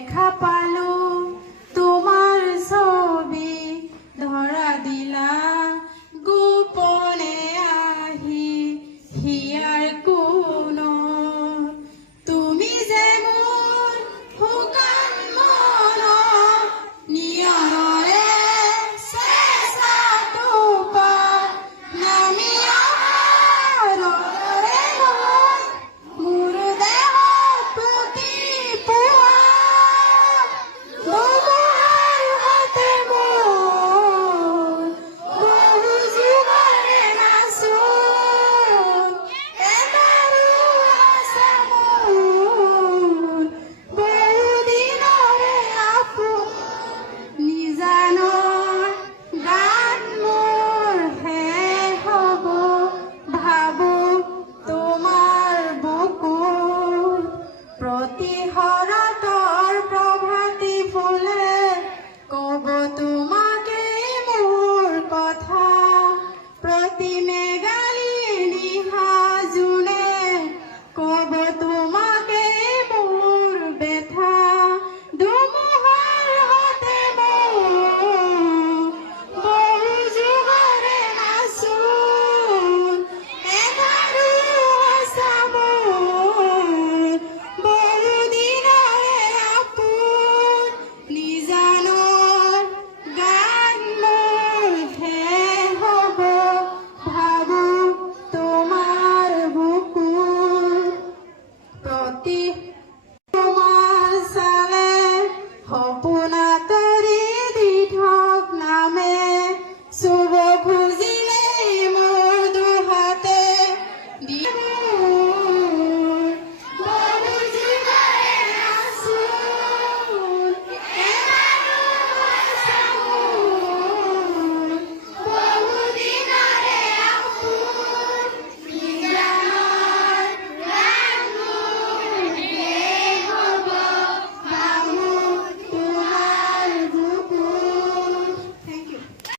দেখা পালো তোমাৰ ছবি ধৰা দিলা গোপনে আহি হিয়াৰ কোনো তুমি যে মোৰ শুকান মন নিয়ৰে চেঁচা টোপাল নামি অহাৰে মোৰ দেহত পুতি পোৱা তোমাৰ হাতে মোৰ বহু যুগৰে নাচোন এবাৰো আছে মোৰ বহু দিনৰে আপোন নিজানৰ গান মোৰ শেষ হ'ব ভাবো তোমাৰ বুকুত প্ৰতি